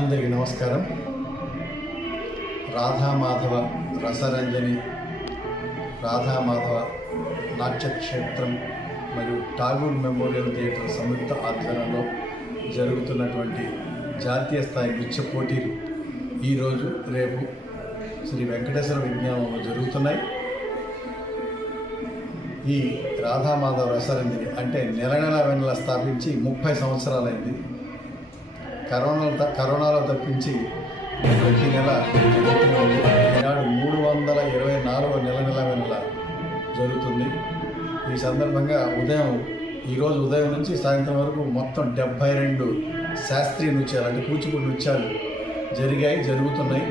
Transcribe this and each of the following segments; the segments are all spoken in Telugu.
నమస్కారం. రాధామాధవ రసరంజని రాధామాధవ నాట్యక్షేత్రం మరియు టాగూర్ మెమోరియల్ థియేటర్ సంయుక్త ఆధ్వర్యంలో జరుగుతున్నటువంటి జాతీయ స్థాయి నృత్య పోటీలు ఈరోజు రేపు శ్రీ వెంకటేశ్వర విజ్ఞానంలో జరుగుతున్నాయి. ఈ రాధామాధవ రసరంజని అంటే నెల నెల వెన్నెల స్థాపించి ముప్పై సంవత్సరాలైంది. కరోనా కరోనాలో తప్పించి ప్రతి నెల ఈనాడు మూడు వందల ఇరవై నాలుగు నెల నెల నెల జరుగుతుంది. ఈ సందర్భంగా ఉదయం ఈరోజు ఉదయం నుంచి సాయంత్రం వరకు మొత్తం డెబ్భై రెండు శాస్త్రీయ నృత్యాలు అంటే కూచిపూడి నృత్యాలు జరిగాయి జరుగుతున్నాయి.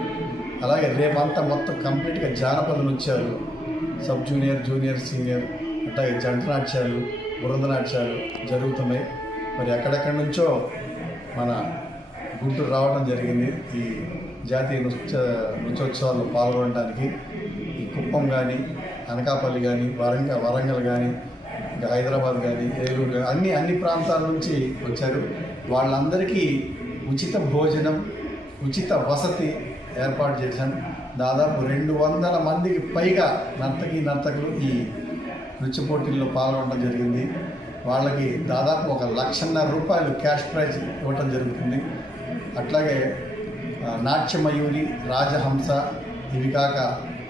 అలాగే రేపంతా మొత్తం కంప్లీట్గా జానపద నృత్యాలు సబ్ జూనియర్ జూనియర్ సీనియర్ అట్లాగే జంట నాట్యాలు బృంద నాట్యాలు జరుగుతున్నాయి. మరి ఎక్కడెక్కడి నుంచో మన గుంటూరు రావడం జరిగింది. ఈ జాతీయ నృత్య నృత్యోత్సవాల్లో పాల్గొనడానికి ఈ కుప్పం కానీ అనకాపల్లి కానీ వరంగల్ వరంగల్ కానీ ఇంకా హైదరాబాద్ కానీ ఏలూరు కానీ అన్ని అన్ని ప్రాంతాల నుంచి వచ్చారు. వాళ్ళందరికీ ఉచిత భోజనం ఉచిత వసతి ఏర్పాటు చేశాం. దాదాపు రెండు వందల మందికి పైగా నర్తకి నర్తకులు ఈ నృత్య పోటీల్లో పాల్గొనడం జరిగింది. వాళ్ళకి దాదాపు ఒక లక్షన్నర రూపాయలు క్యాష్ ప్రైజ్ ఇవ్వటం జరుగుతుంది. అట్లాగే నాట్యమయూరి రాజహంస ఇవి కాక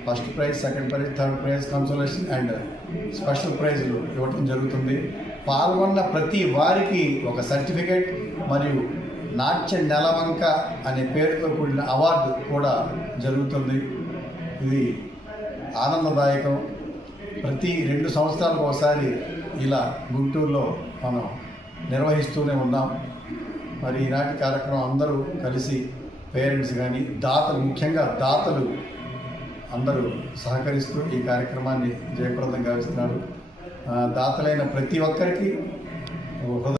first prize second prize third prize consolation and special ప్రైజ్లు ఇవ్వటం జరుగుతుంది. పాల్గొన్న ప్రతి వారికి ఒక సర్టిఫికేట్ మరియు నాట్య నెలవంక అనే పేరుతో కూడిన అవార్డు కూడా జరుగుతుంది. ఇది ఆనందదాయకం. ప్రతి రెండు సంవత్సరాలకు ఒకసారి ఇలా గుంటూరులో మనం నిర్వహిస్తూనే ఉన్నాం. మరి ఈనాటి కార్యక్రమం అందరూ కలిసి పేరెంట్స్ కానీ దాతలు ముఖ్యంగా దాతలు అందరూ సహకరిస్తూ ఈ కార్యక్రమాన్ని జయప్రదం గావిస్తున్నారు దాతలైన ప్రతి ఒక్కరికి హృదయ